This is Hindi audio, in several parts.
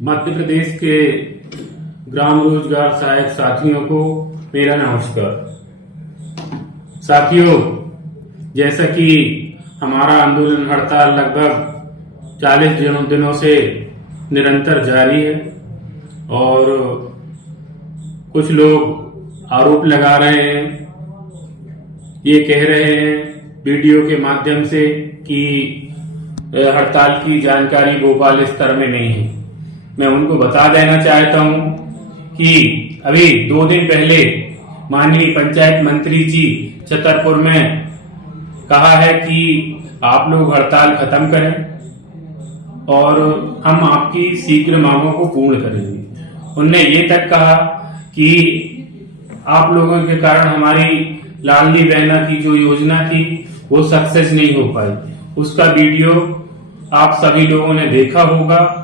मध्य प्रदेश के ग्राम रोजगार सहायक साथियों को मेरा नमस्कार। साथियों, जैसा कि हमारा आंदोलन हड़ताल लगभग 40 दिनों से निरंतर जारी है और कुछ लोग आरोप लगा रहे हैं, ये कह रहे हैं वीडियो के माध्यम से कि हड़ताल की जानकारी भोपाल स्तर में नहीं है। मैं उनको बता देना चाहता हूं कि अभी 2 दिन पहले माननीय पंचायत मंत्री जी छतरपुर में कहा है कि आप लोग हड़ताल खत्म करें और हम आपकी शीघ्र मांगों को पूर्ण करेंगे। उनने ये तक कहा कि आप लोगों के कारण हमारी लाडली बहना की जो योजना थी वो सक्सेस नहीं हो पाई। उसका वीडियो आप सभी लोगों ने देखा होगा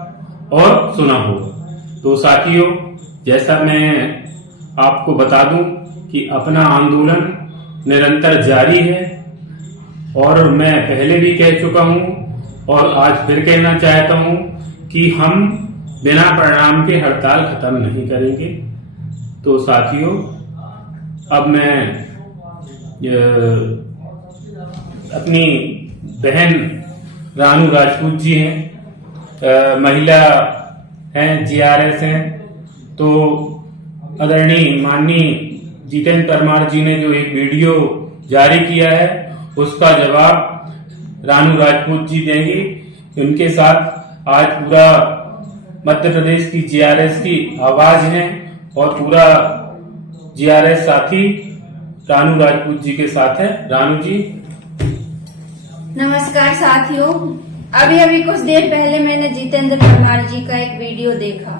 और सुना होगा। तो साथियों, जैसा मैं आपको बता दूं कि अपना आंदोलन निरंतर जारी है और मैं पहले भी कह चुका हूं और आज फिर कहना चाहता हूं कि हम बिना परिणाम के हड़ताल खत्म नहीं करेंगे। तो साथियों, अब मैं अपनी बहन रानू राजपूत जी हैं, महिला हैं, जीआरएस हैं, तो आदरणीय माननीय जितेंद्र परमार जी ने जो एक वीडियो जारी किया है उसका जवाब रानू राजपूत जी देंगे। उनके साथ आज पूरा मध्य प्रदेश की जीआरएस की आवाज है और पूरा जीआरएस साथी रानू राजपूत जी के साथ है। रानू जी। नमस्कार साथियों, अभी कुछ देर पहले मैंने जितेंद्र परमार जी का एक वीडियो देखा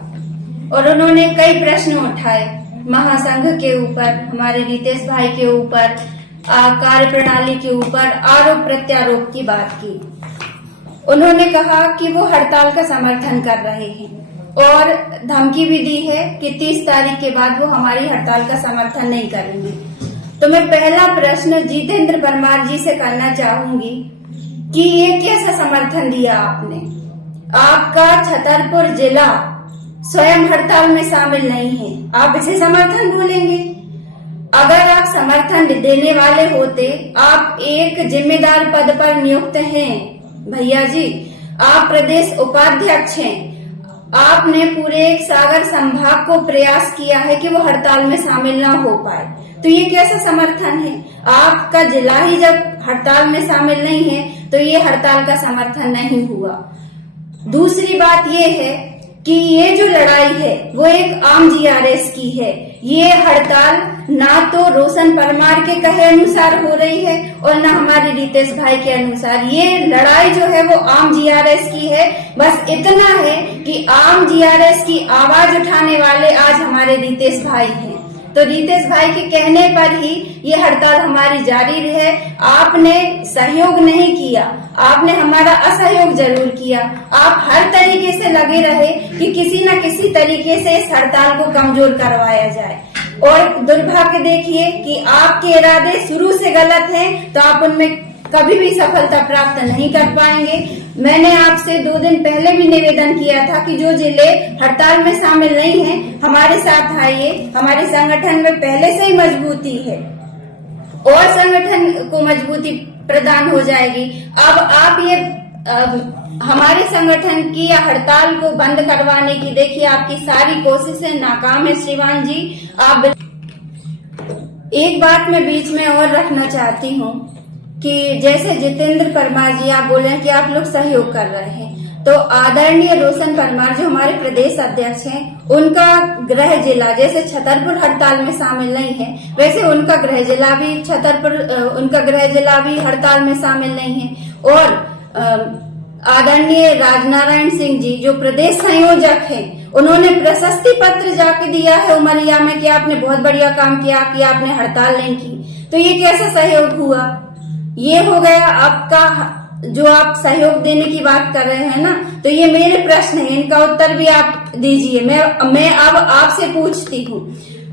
और उन्होंने कई प्रश्न उठाए महासंघ के ऊपर, हमारे रितेश भाई के ऊपर, कार्य प्रणाली के ऊपर, आरोप प्रत्यारोप की बात की। उन्होंने कहा कि वो हड़ताल का समर्थन कर रहे हैं और धमकी भी दी है कि 30 तारीख के बाद वो हमारी हड़ताल का समर्थन नहीं करेंगे। तो मैं पहला प्रश्न जितेंद्र परमार जी से करना चाहूंगी कि ये कैसा समर्थन दिया आपने? आपका छतरपुर जिला स्वयं हड़ताल में शामिल नहीं है, आप इसे समर्थन बोलेंगे? अगर आप समर्थन देने वाले होते, आप एक जिम्मेदार पद पर नियुक्त हैं भैया जी, आप प्रदेश उपाध्यक्ष हैं, आपने पूरे एक सागर संभाग को प्रयास किया है कि वो हड़ताल में शामिल ना हो पाए, तो ये कैसा समर्थन है? आपका जिला ही जब हड़ताल में शामिल नहीं है तो ये हड़ताल का समर्थन नहीं हुआ। दूसरी बात ये है कि ये जो लड़ाई है वो एक आम जीआरएस की है। ये हड़ताल ना तो रोशन परमार के कहे अनुसार हो रही है और ना हमारे रितेश भाई के अनुसार। ये लड़ाई जो है वो आम जीआरएस की है। बस इतना है कि आम जीआरएस की आवाज उठाने वाले आज हमारे रितेश भाई हैं। तो रितेश भाई के कहने पर ही ये हड़ताल हमारी जारी रहे। आपने सहयोग नहीं किया, आपने हमारा असहयोग जरूर किया। आप हर तरीके से लगे रहे कि किसी न किसी तरीके से इस हड़ताल को कमजोर करवाया जाए और दुर्भाग्य देखिए कि आपके इरादे शुरू से गलत हैं, तो आप उनमें कभी भी सफलता प्राप्त नहीं कर पाएंगे। मैंने आपसे 2 दिन पहले भी निवेदन किया था कि जो जिले हड़ताल में शामिल नहीं हैं, हमारे साथ आइए, हमारे संगठन में पहले से ही मजबूती है और संगठन को मजबूती प्रदान हो जाएगी। अब आप ये हमारे संगठन की या हड़ताल को बंद करवाने की देखिए आपकी सारी कोशिशें नाकाम है श्रीमान जी। आप एक बात मैं बीच में और रखना चाहती हूँ कि जैसे जितेंद्र परमार जी आप बोल रहे हैं कि आप लोग सहयोग कर रहे हैं, तो आदरणीय रोशन परमार जो हमारे प्रदेश अध्यक्ष हैं, उनका गृह जिला जैसे छतरपुर हड़ताल में शामिल नहीं है, वैसे उनका गृह जिला भी हड़ताल में शामिल नहीं है। और आदरणीय राजनारायण सिंह जी जो प्रदेश संयोजक हैं, उन्होंने प्रशस्ति पत्र जाके दिया है उमरिया में कि आपने बहुत बढ़िया काम किया कि आपने हड़ताल नहीं की। तो ये कैसा सहयोग हुआ? ये हो गया आपका, जो आप सहयोग देने की बात कर रहे हैं ना, तो ये मेरे प्रश्न है, इनका उत्तर भी आप दीजिए। मैं अब आपसे पूछती हूँ,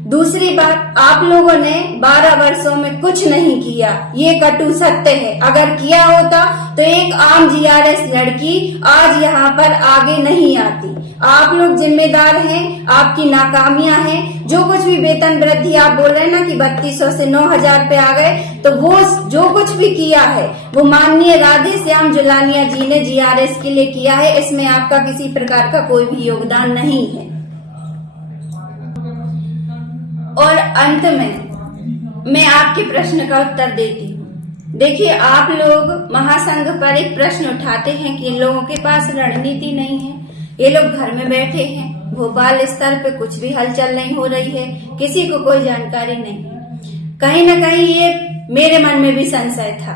दूसरी बात, आप लोगों ने 12 वर्षों में कुछ नहीं किया, ये कटु सत्य है। अगर किया होता तो एक आम जीआरएस लड़की आज यहाँ पर आगे नहीं आती। आप लोग जिम्मेदार हैं, आपकी नाकामियां हैं। जो कुछ भी वेतन वृद्धि आप बोल रहे हैं ना कि 3200 से 9000 पे आ गए, तो वो जो कुछ भी किया है वो माननीय राधे श्याम जुलानिया जी ने जीआरएस के लिए किया है। इसमें आपका किसी प्रकार का कोई भी योगदान नहीं है। और अंत में मैं आपके प्रश्न का उत्तर देती हूँ। देखिए, आप लोग महासंघ पर एक प्रश्न उठाते हैं कि इन लोगों के पास रणनीति नहीं है, ये लोग घर में बैठे हैं, भोपाल स्तर पे कुछ भी हलचल नहीं हो रही है, किसी को कोई जानकारी नहीं है। कहीं ना कहीं ये मेरे मन में भी संशय था,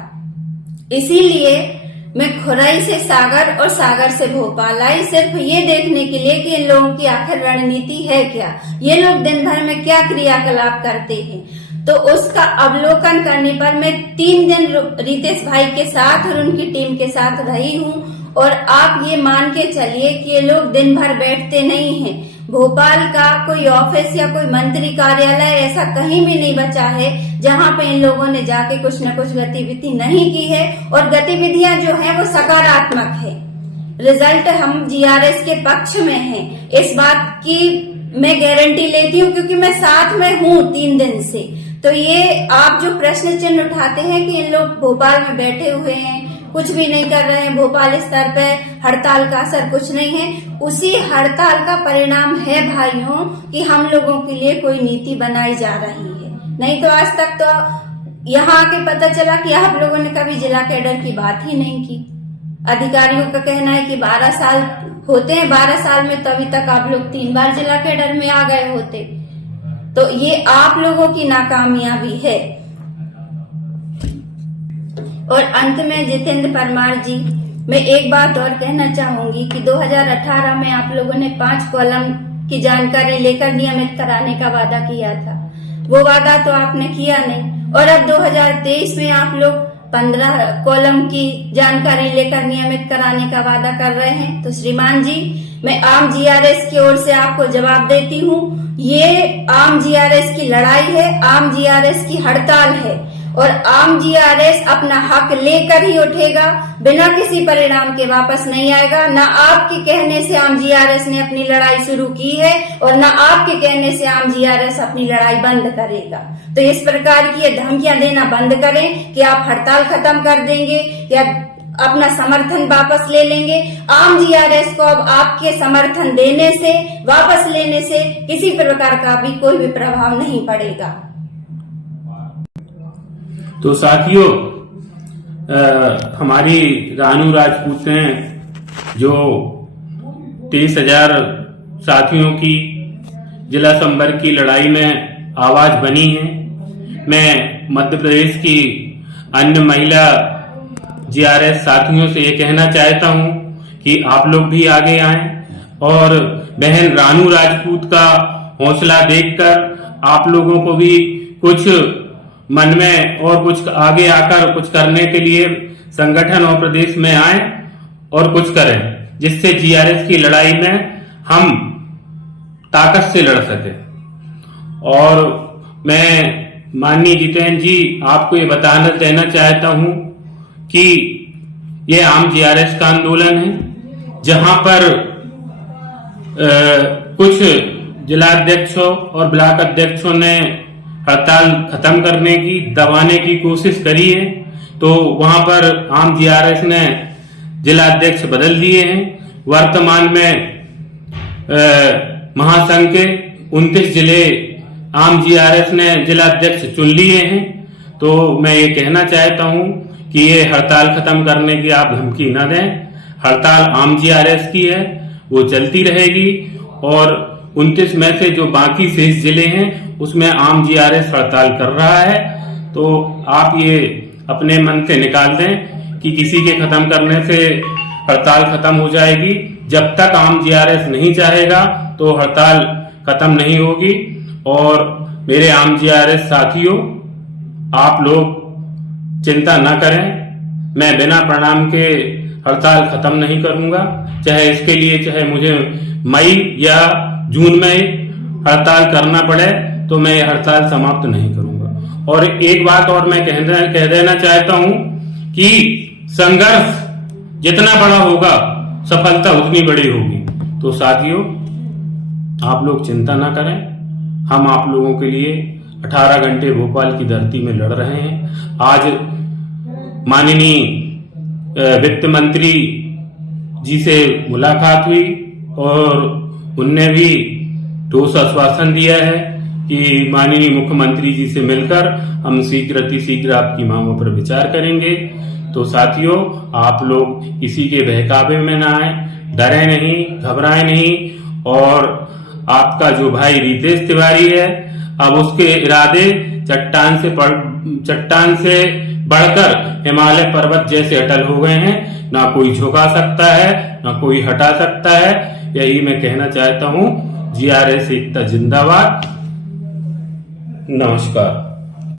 इसीलिए मैं खुरई से सागर और सागर से भोपाल आई, सिर्फ ये देखने के लिए कि इन लोगों की आखिर रणनीति है क्या, ये लोग दिन भर में क्या क्रियाकलाप करते हैं। तो उसका अवलोकन करने पर मैं 3 दिन रितेश भाई के साथ और उनकी टीम के साथ रही हूँ। और आप ये मान के चलिए कि ये लोग दिन भर बैठते नहीं हैं। भोपाल का कोई ऑफिस या कोई मंत्री कार्यालय ऐसा कहीं भी नहीं बचा है जहाँ पे इन लोगों ने जाके कुछ न कुछ गतिविधि नहीं की है। और गतिविधियां जो है वो सकारात्मक है। रिजल्ट हम जीआरएस के पक्ष में हैं, इस बात की मैं गारंटी लेती हूँ, क्योंकि मैं साथ में हूँ 3 दिन से। तो ये आप जो प्रश्न चिन्ह उठाते हैं कि इन लोग भोपाल में बैठे हुए हैं, कुछ भी नहीं कर रहे हैं, भोपाल स्तर पे हड़ताल का असर कुछ नहीं है, उसी हड़ताल का परिणाम है भाइयों कि हम लोगों के लिए कोई नीति बनाई जा रही है। नहीं तो आज तक तो यहाँ आके पता चला कि आप लोगों ने कभी जिला कैडर की बात ही नहीं की। अधिकारियों का कहना है कि 12 साल होते हैं, 12 साल में तो अभी तक आप लोग 3 बार जिला कैडर में आ गए होते। तो ये आप लोगों की नाकामियां भी है। और अंत में जितेंद्र परमार जी, मैं एक बात और कहना चाहूंगी कि 2018 में आप लोगों ने 5 कॉलम की जानकारी लेकर नियमित कराने का वादा किया था, वो वादा तो आपने किया नहीं। और अब 2023 में आप लोग 15 कॉलम की जानकारी लेकर नियमित कराने का वादा कर रहे हैं। तो श्रीमान जी, मैं आम जीआरएस की ओर से आपको जवाब देती हूँ, ये आम जीआरएस की लड़ाई है, आम जीआरएस की हड़ताल है। और आम जीआरएस अपना हक लेकर ही उठेगा, बिना किसी परिणाम के वापस नहीं आएगा। ना आपके कहने से आम जीआरएस ने अपनी लड़ाई शुरू की है और ना आपके कहने से आम जीआरएस अपनी लड़ाई बंद करेगा। तो इस प्रकार की ये धमकियां देना बंद करें कि आप हड़ताल खत्म कर देंगे या अपना समर्थन वापस ले लेंगे। आम जीआरएस को अब आपके समर्थन देने से, वापस लेने से किसी प्रकार का भी कोई भी प्रभाव नहीं पड़ेगा। तो साथियों, हमारी रानू राजपूत ने जो 23,000 साथियों की जिला संपर्क की लड़ाई में आवाज बनी है, मैं मध्य प्रदेश की अन्य महिला जीआरएस साथियों से ये कहना चाहता हूं कि आप लोग भी आगे आएं और बहन रानू राजपूत का हौसला देखकर आप लोगों को भी कुछ मन में और कुछ आगे आकर कुछ करने के लिए संगठन और प्रदेश में आए और कुछ करें, जिससे जीआरएस की लड़ाई में हम ताकत से लड़ सके। और मैं माननीय जितेंद्र जी आपको ये बताना देना चाहता हूं कि ये आम जीआरएस का आंदोलन है, जहां पर कुछ जिलाध्यक्षों और ब्लॉक अध्यक्षों ने हड़ताल खत्म करने की, दबाने की कोशिश करी है। तो वहां पर आम जीआरएस ने जिलाध्यक्ष बदल दिए हैं। वर्तमान में महासंघ के 29 जिले आम जीआरएस ने जिलाध्यक्ष चुन लिए हैं। तो मैं ये कहना चाहता हूं कि ये हड़ताल खत्म करने की आप धमकी न दें। हड़ताल आम जीआरएस की है, वो चलती रहेगी। और 29 में से जो बाकी शेष जिले हैं उसमें आम जीआरएस हड़ताल कर रहा है। तो आप ये अपने मन से निकाल दें कि किसी के खत्म करने से हड़ताल खत्म हो जाएगी। जब तक आम जीआरएस नहीं चाहेगा तो हड़ताल खत्म नहीं होगी। और मेरे आम जीआरएस साथियों, आप लोग चिंता न करें, मैं बिना प्रणाम के हड़ताल खत्म नहीं करूंगा। चाहे इसके लिए चाहे मुझे मई या जून में हड़ताल करना पड़े, तो मैं ये हड़ताल समाप्त नहीं करूंगा। और एक बात और मैं कह देना चाहता हूं कि संघर्ष जितना बड़ा होगा सफलता उतनी बड़ी होगी। तो साथियों, आप लोग चिंता ना करें, हम आप लोगों के लिए 18 घंटे भोपाल की धरती में लड़ रहे हैं। आज माननीय वित्त मंत्री जी से मुलाकात हुई और उनने भी ठोस आश्वासन दिया है कि माननीय मुख्यमंत्री जी से मिलकर हम शीघ्र आपकी मांगों पर विचार करेंगे। तो साथियों, आप लोग किसी के बहकावे में ना आए, डरे नहीं, घबराए नहीं। और आपका जो भाई रितेश तिवारी है, अब उसके इरादे चट्टान से बढ़कर हिमालय पर्वत जैसे अटल हो गए हैं। ना कोई झुका सकता है, ना कोई हटा सकता है। यही मैं कहना चाहता हूं। GRS एकता जिंदाबाद। नमस्कार।